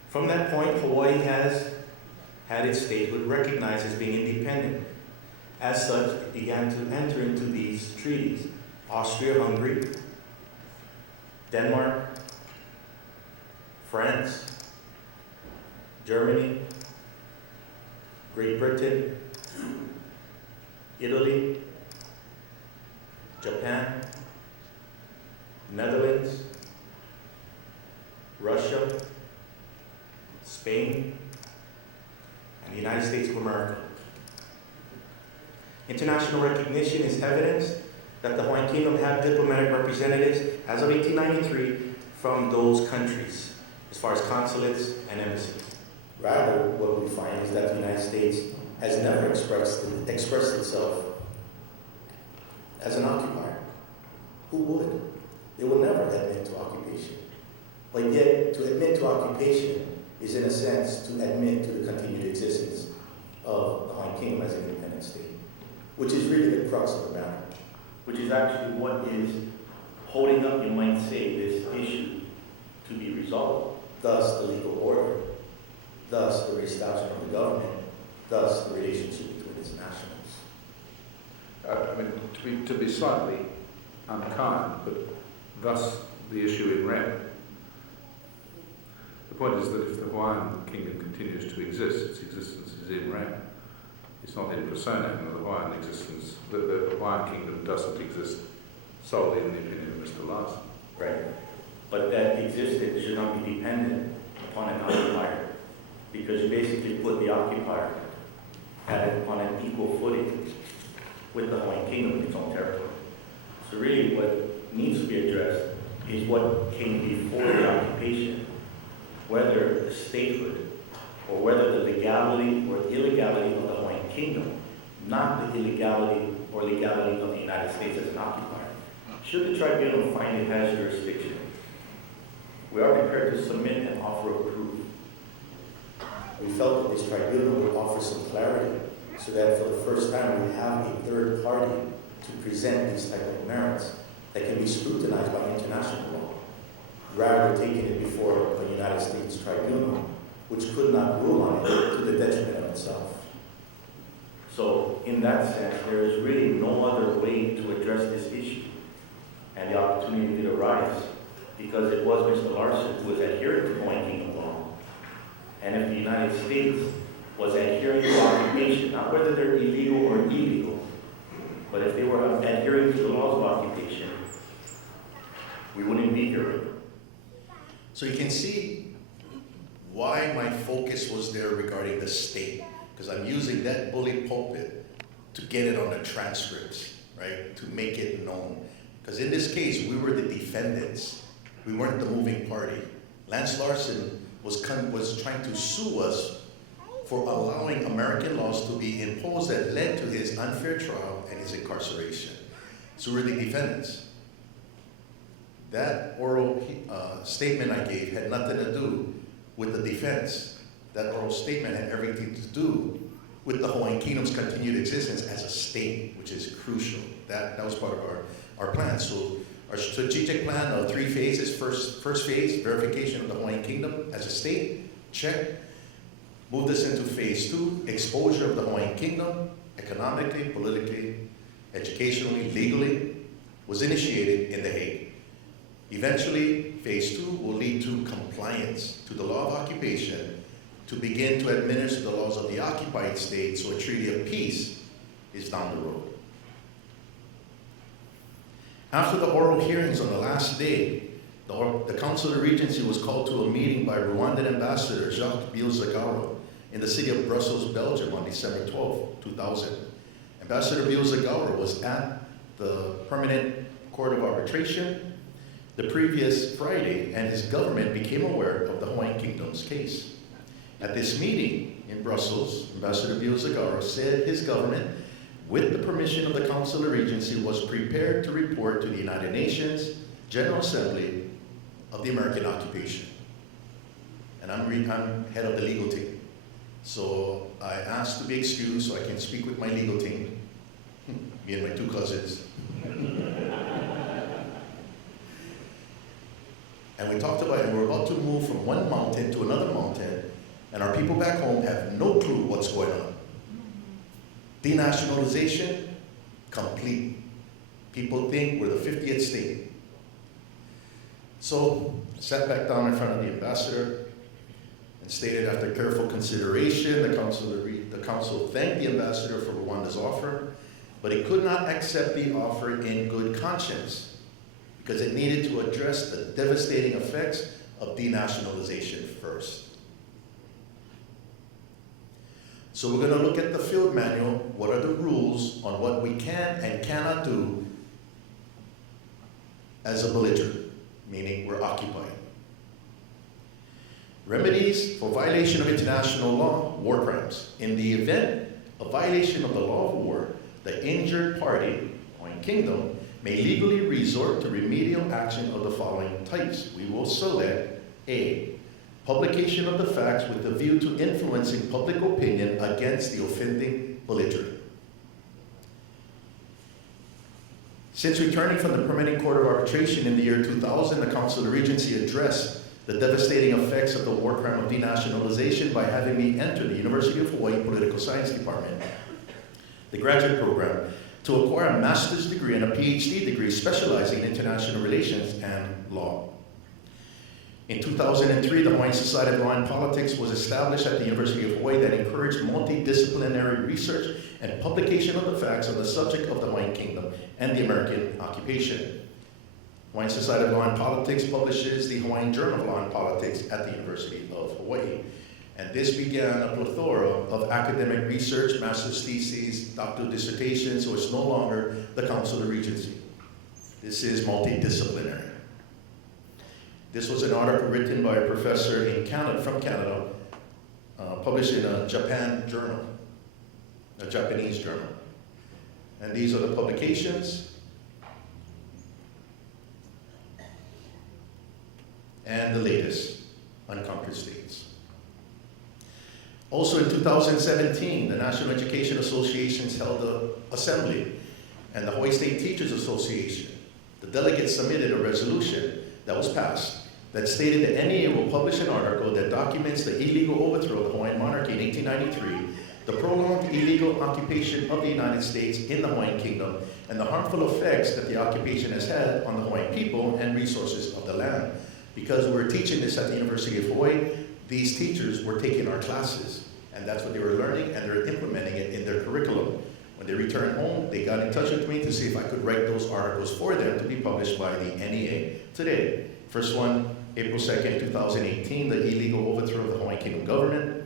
From that point, Hawaii has had its statehood recognized as being independent. As such, it began to enter into these treaties. Austria-Hungary, Denmark, France, Germany, Great Britain, Italy, Japan, Netherlands, Russia, Spain, and the United States of America. International recognition is evidence that the Hawaiian Kingdom had diplomatic representatives as of 1893 from those countries, as far as consulates and embassies. Rather, what we find is that the United States has never expressed itself as an occupier. Who would? It will never admit to occupation. But yet, to admit to occupation is in a sense to admit to the continued existence of the Hawaiian Kingdom as an independent state, which is really the crux of the matter. Which is actually what is holding up, you might say, this issue to be resolved. Thus, the legal order. Thus, the reestablishment of the government. Thus, the relationship between its nationals. I mean, to be slightly unkind, but thus the issue in rem. The point is that if the Hawaiian Kingdom continues to exist, its existence is in rem. It's not in persona, the Hawaiian existence. The Hawaiian Kingdom doesn't exist solely in the opinion of Mr. Larson. Right. But that existence should not be dependent upon an occupier, because you basically put the occupier on an equal footing with the Hawaiian Kingdom in its own territory. So really what needs to be addressed is what came before the occupation, whether the statehood or whether the legality or illegality of the Hawaiian Kingdom, not the illegality or legality of the United States as an occupier. Should the tribunal find it has jurisdiction, we are prepared to submit an offer of proof. We felt that this tribunal would offer some clarity so that for the first time we have a third party to present these type of merits that can be scrutinized by international law, rather than taking it before the United States tribunal, which could not rule on it to the detriment of itself. So in that sense, there is really no other way to address this issue. And the opportunity did arise because it was Mr. Larson who was adhering to Hawaiian Kingdom law. And if the United States was adhering to occupation, not whether they're illegal or illegal, but if they were adhering to the laws of occupation, we wouldn't be here. So you can see why my focus was there regarding the state, because I'm using that bully pulpit to get it on the transcripts, right, to make it known. Because in this case, we were the defendants. We weren't the moving party. Lance Larson was trying to sue us for allowing American laws to be imposed that led to his unfair trial and his incarceration. So we're the defendants. That oral statement I gave had nothing to do with the defense. That oral statement had everything to do with the Hawaiian Kingdom's continued existence as a state, which is crucial. That was part of our plan. So our strategic plan of 3 phases. First phase, verification of the Hawaiian Kingdom as a state, check. Move this into phase 2, exposure of the Hawaiian Kingdom, economically, politically, educationally, legally, was initiated in The Hague. Eventually, phase 2 will lead to compliance to the law of occupation to begin to administer the laws of the occupied state, so a treaty of peace is down the road. After the oral hearings on the last day, the Council of Regency was called to a meeting by Rwandan Ambassador Jacques Biel-Zagara in the city of Brussels, Belgium on December 12, 2000. Ambassador Biel-Zagara was at the Permanent Court of Arbitration the previous Friday, and his government became aware of the Hawaiian Kingdom's case. At this meeting in Brussels, Ambassador Biel-Zagara said his government, with the permission of the Council of Regency, was prepared to report to the United Nations General Assembly of the American occupation. And I'm head of the legal team. So I asked to be excused so I can speak with my legal team, me and my 2 cousins. And we talked about it, we're about to move from one mountain to another mountain, and our people back home have no clue what's going on. Denationalization, complete. People think we're the 50th state. So I sat back down in front of the ambassador and stated, after careful consideration, the council thanked the ambassador for Rwanda's offer, but it could not accept the offer in good conscience because it needed to address the devastating effects of denationalization first. So we're going to look at the field manual. What are the rules on what we can and cannot do as a belligerent, meaning we're occupied. Remedies for violation of international law, war crimes. In the event of violation of the law of war, the injured party, Hawaiian Kingdom, may legally resort to remedial action of the following types. We will select A, publication of the facts with the view to influencing public opinion against the offending belligerent. Since returning from the Permanent Court of Arbitration in the year 2000, the Council of Regency addressed the devastating effects of the war crime of denationalization by having me enter the University of Hawaii Political Science Department, the graduate program, to acquire a master's degree and a PhD degree specializing in international relations and law. In 2003, the Hawaiian Society of Law and Politics was established at the University of Hawaii that encouraged multidisciplinary research and publication of the facts on the subject of the Hawaiian Kingdom and the American occupation. Hawaiian Society of Law and Politics publishes the Hawaiian Journal of Law and Politics at the University of Hawaii. And this began a plethora of academic research, master's theses, doctoral dissertations, so it's no longer the Council of Regency. This is multidisciplinary. This was an article written by a professor in Canada, from Canada, published in a Japan journal, a Japanese journal. And these are the publications. And the latest, Unconquered States. Also in 2017, the National Education Associations held an assembly, and the Hawaii State Teachers Association. The delegates submitted a resolution that was passed that stated that NEA will publish an article that documents the illegal overthrow of the Hawaiian monarchy in 1893, the prolonged illegal occupation of the United States in the Hawaiian Kingdom, and the harmful effects that the occupation has had on the Hawaiian people and resources of the land. Because we're teaching this at the University of Hawaii, these teachers were taking our classes, and that's what they were learning, and they're implementing it in their curriculum. When they returned home, they got in touch with me to see if I could write those articles for them to be published by the NEA today. First one, April 2nd, 2018, the illegal overthrow of the Hawaiian Kingdom government.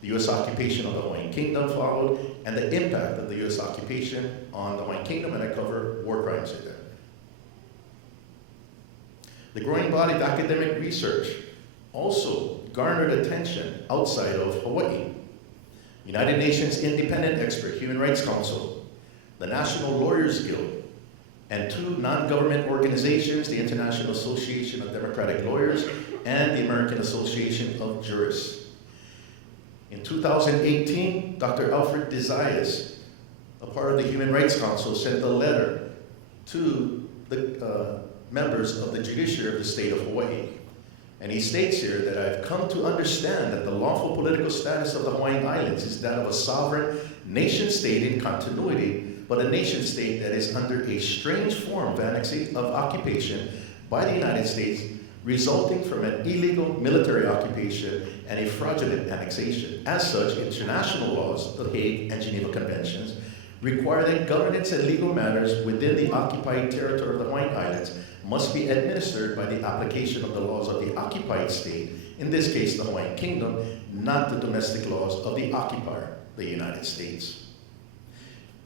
The U.S. occupation of the Hawaiian Kingdom followed, and the impact of the U.S. occupation on the Hawaiian Kingdom, and I cover war crimes in there. The growing body of academic research also garnered attention outside of Hawaii. United Nations Independent Expert Human Rights Council, the National Lawyers Guild, and two non-government organizations, the International Association of Democratic Lawyers and the American Association of Jurists. In 2018, Dr. Alfred Desaias, a part of the Human Rights Council, sent a letter to the members of the judiciary of the state of Hawaii. And he states here that I've come to understand that the lawful political status of the Hawaiian Islands is that of a sovereign nation state in continuity, but a nation state that is under a strange form of occupation by the United States, resulting from an illegal military occupation and a fraudulent annexation. As such, international laws, the Hague and Geneva Conventions, require that governance and legal matters within the occupied territory of the Hawaiian Islands must be administered by the application of the laws of the occupied state, in this case the Hawaiian Kingdom, not the domestic laws of the occupier, the United States.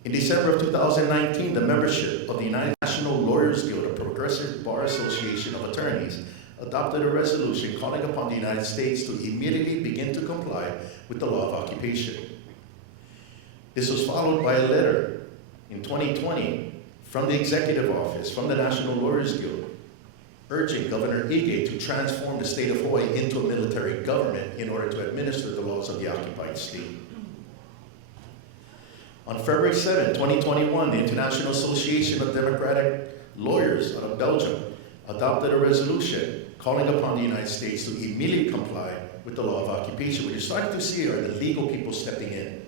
In December of 2019, the membership of the United National Lawyers Guild, a progressive bar association of attorneys, adopted a resolution calling upon the United States to immediately begin to comply with the law of occupation. This was followed by a letter in 2020 from the Executive Office, from the National Lawyers Guild, urging Governor Ige to transform the state of Hawaii into a military government in order to administer the laws of the occupied state. On February 7, 2021, the International Association of Democratic Lawyers out of Belgium adopted a resolution calling upon the United States to immediately comply with the law of occupation. What you're starting to see are the legal people stepping in.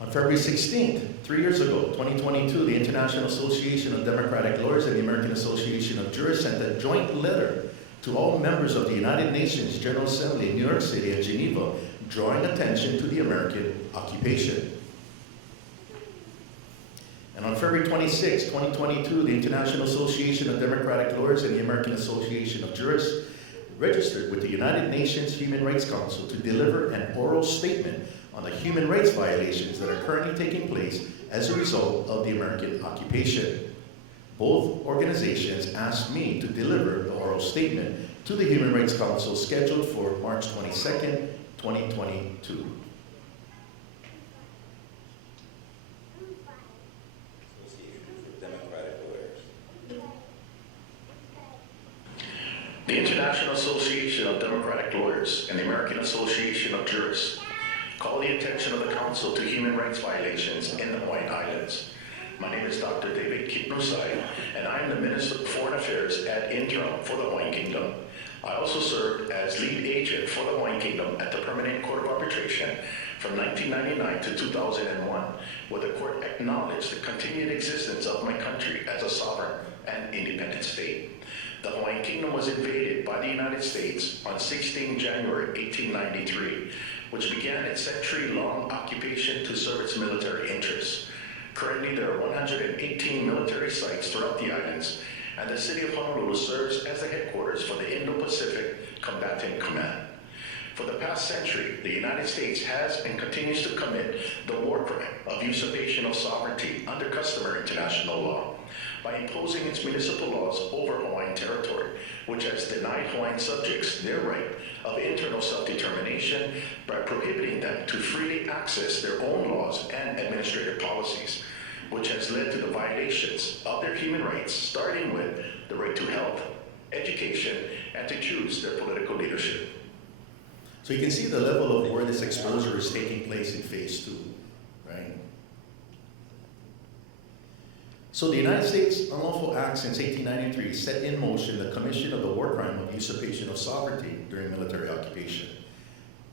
On February 16th, 3 years ago, 2022, the International Association of Democratic Lawyers and the American Association of Jurists sent a joint letter to all members of the United Nations General Assembly in New York City and Geneva, drawing attention to the American occupation. And on February 26, 2022, the International Association of Democratic Lawyers and the American Association of Jurists registered with the United Nations Human Rights Council to deliver an oral statement on the human rights violations that are currently taking place as a result of the American occupation. Both organizations asked me to deliver the oral statement to the Human Rights Council scheduled for March 22nd, 2022. The International Association of Democratic Lawyers and the American Association of Jurists call the attention of the Council to human rights violations in the Hawaiian Islands. My name is Dr. David Keanu Sai, and I am the Minister of Foreign Affairs ad interim for the Hawaiian Kingdom. I also served as lead agent for the Hawaiian Kingdom at the Permanent Court of Arbitration from 1999 to 2001, where the court acknowledged the continued existence of my country as a sovereign and independent state. The Hawaiian Kingdom was invaded by the United States on 16 January 1893, which began its century-long occupation to serve its military interests. Currently, there are 118 military sites throughout the islands, and the city of Honolulu serves as the headquarters for the Indo-Pacific Combatant Command. For the past century, the United States has and continues to commit the war crime of usurpation of sovereignty under customary international law by imposing its municipal laws over Hawaiian territory, which has denied Hawaiian subjects their right of internal self-determination by prohibiting them to freely access their own laws and administrative policies, which has led to the violations of their human rights, starting with the right to health, education, and to choose their political leadership. So you can see the level of where this exposure is taking place in phase 2, right? So the United States unlawful act since 1893 set in motion the commission of the war crime of usurpation of sovereignty during military occupation.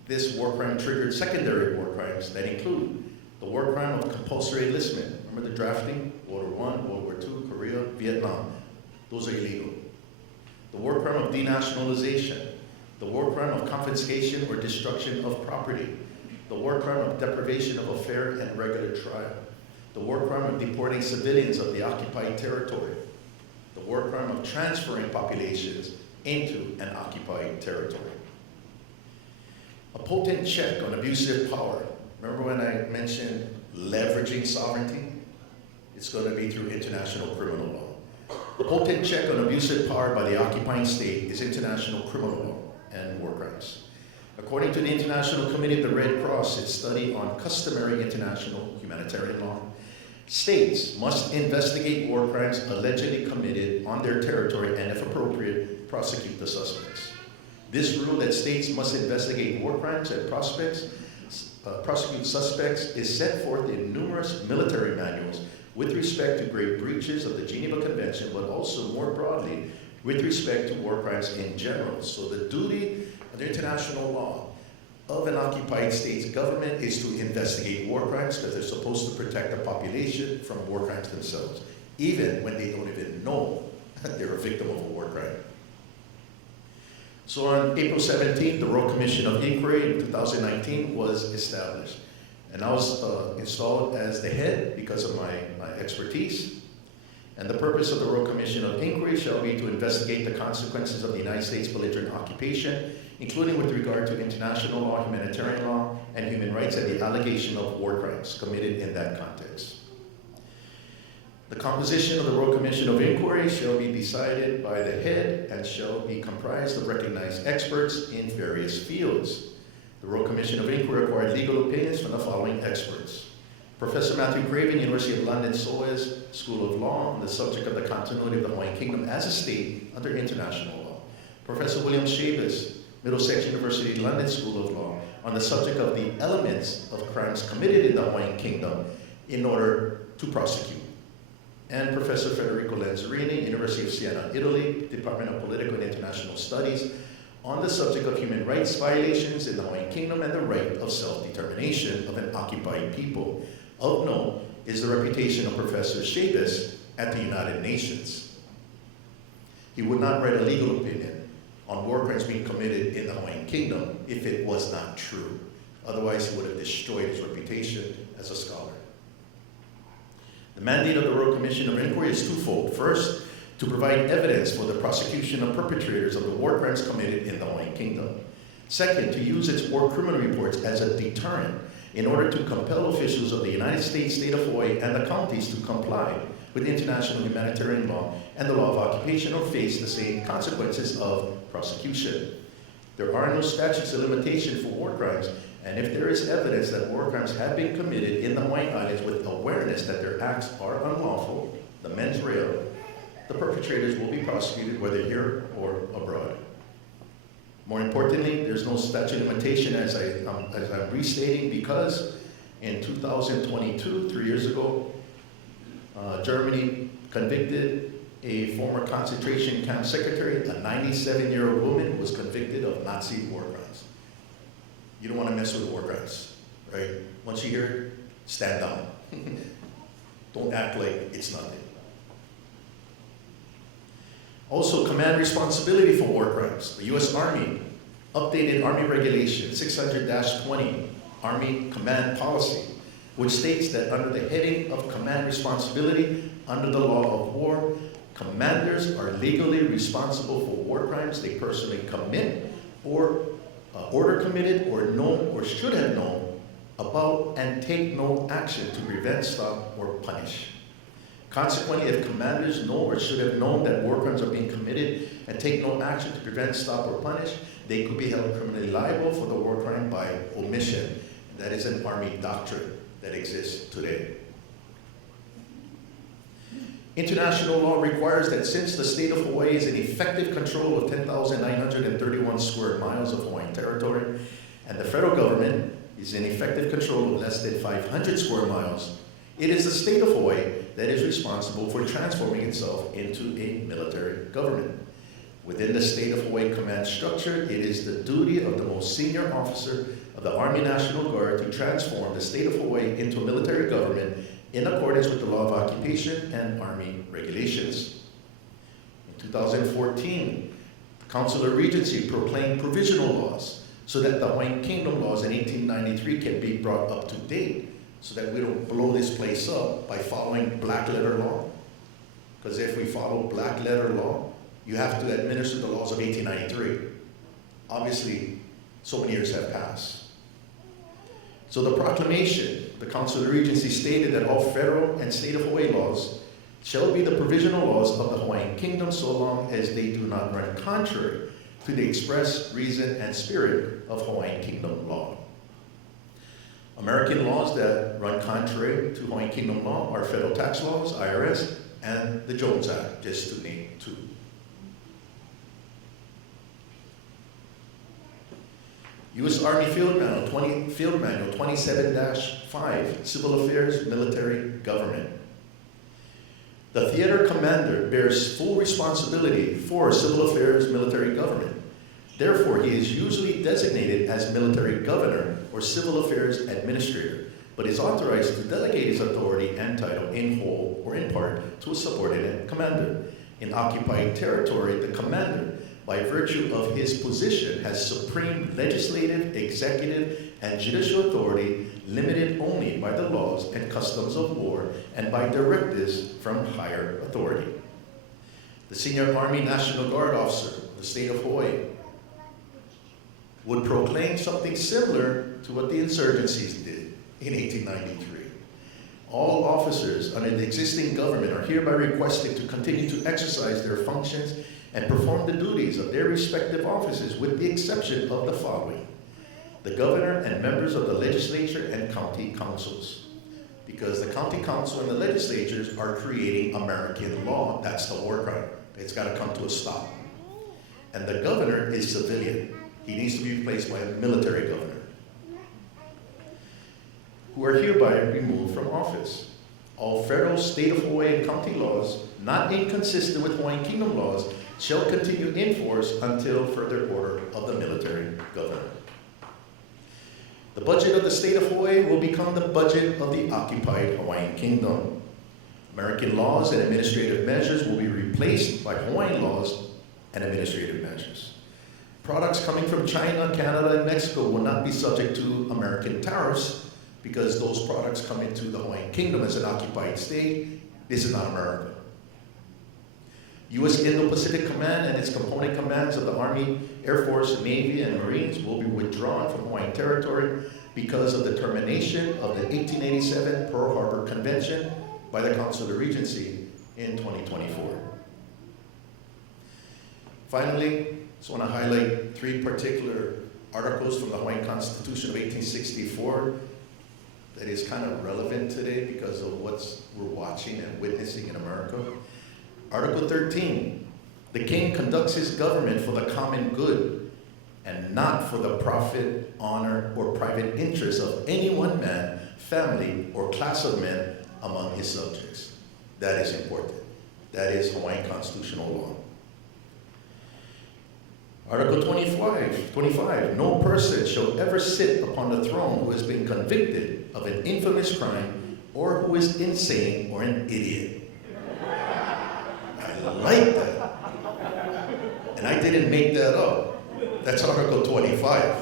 This war crime triggered secondary war crimes that include the war crime of compulsory enlistment. Remember the drafting? World War I, World War II, Korea, Vietnam. Those are illegal. The war crime of denationalization. The war crime of confiscation or destruction of property. The war crime of deprivation of a fair and regular trial. The war crime of deporting civilians of the occupied territory. The war crime of transferring populations into an occupied territory. A potent check on abusive power. Remember when I mentioned leveraging sovereignty? It's going to be through international criminal law. A potent check on abusive power by the occupying state is international criminal law and war crimes. According to the International Committee of the Red Cross, its study on customary international humanitarian law, states must investigate war crimes allegedly committed on their territory and, if appropriate, prosecute the suspects. This rule that states must investigate war crimes and prosecute suspects is set forth in numerous military manuals with respect to grave breaches of the Geneva Convention, but also more broadly with respect to war crimes in general. So the duty under international law of an occupied state's government is to investigate war crimes because they're supposed to protect the population from war crimes themselves, even when they don't even know that they're a victim of a war crime. So on April 17th, the Royal Commission of Inquiry in 2019 was established. And I was installed as the head because of my expertise. And the purpose of the Royal Commission of Inquiry shall be to investigate the consequences of the United States belligerent occupation, including with regard to international law, humanitarian law, and human rights, and the allegation of war crimes committed in that context. The composition of the Royal Commission of Inquiry shall be decided by the head and shall be comprised of recognized experts in various fields. The Royal Commission of Inquiry acquired legal opinions from the following experts: Professor Matthew Craven, University of London, SOAS School of Law, on the subject of the continuity of the Hawaiian Kingdom as a state under international law. Professor William Shabas, Middlesex University, London School of Law, on the subject of the elements of crimes committed in the Hawaiian Kingdom in order to prosecute. And Professor Federico Lanzarini, University of Siena, Italy, Department of Political and International Studies, on the subject of human rights violations in the Hawaiian Kingdom and the right of self-determination of an occupied people. Of note is the reputation of Professor Shabas at the United Nations. He would not write a legal opinion on war crimes being committed in the Hawaiian Kingdom if it was not true. Otherwise, he would have destroyed his reputation as a scholar. The mandate of the Royal Commission of Inquiry is twofold. First, to provide evidence for the prosecution of perpetrators of the war crimes committed in the Hawaiian Kingdom. Second, to use its war criminal reports as a deterrent in order to compel officials of the United States, state of Hawaii, and the counties to comply with international humanitarian law and the law of occupation or face the same consequences of prosecution. There are no statutes of limitation for war crimes, and if there is evidence that war crimes have been committed in the Hawaiian Islands with awareness that their acts are unlawful, the mens rea, the perpetrators will be prosecuted whether here or abroad. More importantly, there's no statute of limitation as I'm restating, because in 2022, 3 years ago, Germany convicted a former concentration camp secretary, a 97-year-old woman who was convicted of Nazi war crimes. You don't want to mess with war crimes, right? Once you hear it, stand down. Don't act like it's nothing. Also, command responsibility for war crimes. The U.S. Army updated Army Regulation 600-20, Army Command Policy, which states that under the heading of command responsibility under the law of war, commanders are legally responsible for war crimes they personally commit or order committed or known or should have known about and take no action to prevent, stop, or punish. Consequently, if commanders know or should have known that war crimes are being committed and take no action to prevent, stop, or punish, they could be held criminally liable for the war crime by omission. That is an Army doctrine that exists today. International law requires that since the state of Hawaii is in effective control of 10,931 square miles of Hawaiian territory, and the federal government is in effective control of less than 500 square miles, it is the state of Hawaii that is responsible for transforming itself into a military government. Within the state of Hawaii command structure, it is the duty of the most senior officer of the Army National Guard to transform the state of Hawaii into a military government in accordance with the law of occupation and Army regulations. In 2014, the Council of Regency proclaimed provisional laws so that the Hawaiian Kingdom laws in 1893 can be brought up to date, so that we don't blow this place up by following black letter law. Because if we follow black letter law, you have to administer the laws of 1893. Obviously, so many years have passed. So the proclamation, the Council of Regency stated that all federal and state of Hawaii laws shall be the provisional laws of the Hawaiian Kingdom so long as they do not run contrary to the express reason and spirit of Hawaiian Kingdom law. American laws that run contrary to Hawaiian Kingdom law are federal tax laws, IRS, and the Jones Act, just to name two. U.S. Army Field Manual 27-5, Civil Affairs, Military, Government. The theater commander bears full responsibility for civil affairs, military, government. Therefore, he is usually designated as military governor or civil affairs administrator, but is authorized to delegate his authority and title in whole or in part to a subordinate commander. In occupied territory, the commander, by virtue of his position, has supreme legislative, executive, and judicial authority limited only by the laws and customs of war and by directives from higher authority. The senior Army National Guard officer of the state of Hawaii would proclaim something similar to what the insurgencies did in 1893. All officers under the existing government are hereby requested to continue to exercise their functions and perform the duties of their respective offices with the exception of the following: the governor and members of the legislature and county councils. Because the county council and the legislatures are creating American law, that's the war crime. It's got to come to a stop. And the governor is civilian. He needs to be replaced by a military governor, who are hereby removed from office. All federal, state of Hawaii, and county laws not inconsistent with Hawaiian Kingdom laws shall continue in force until further order of the military governor. The budget of the state of Hawaii will become the budget of the occupied Hawaiian Kingdom. American laws and administrative measures will be replaced by Hawaiian laws and administrative measures. Products coming from China, Canada, and Mexico will not be subject to American tariffs because those products come into the Hawaiian Kingdom as an occupied state. This is not America. U.S. Indo-Pacific Command and its component commands of the Army, Air Force, Navy, and Marines will be withdrawn from Hawaiian territory because of the termination of the 1887 Pearl Harbor Convention by the Council of Regency in 2024. Finally, I just want to highlight three particular articles from the Hawaiian Constitution of 1864 that is kind of relevant today because of what we're watching and witnessing in America. Article 13, the king conducts his government for the common good and not for the profit, honor, or private interest of any one man, family, or class of men among his subjects. That is important. That is Hawaiian constitutional law. Article 25, no person shall ever sit upon the throne who has been convicted of an infamous crime or who is insane or an idiot. I like that. And I didn't make that up. That's Article 25.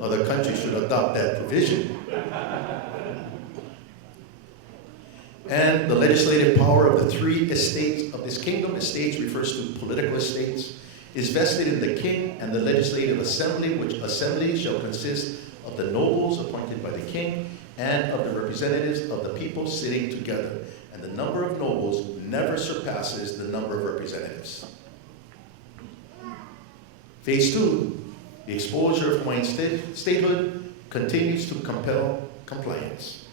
Other countries should adopt that provision. And the legislative power of the three estates of this kingdom, estates refers to political estates, is vested in the king and the legislative assembly, which assembly shall consist of the nobles appointed by the king and of the representatives of the people sitting together. And the number of nobles never surpasses the number of representatives. Phase 2, the exposure of Hawaiian statehood continues to compel compliance.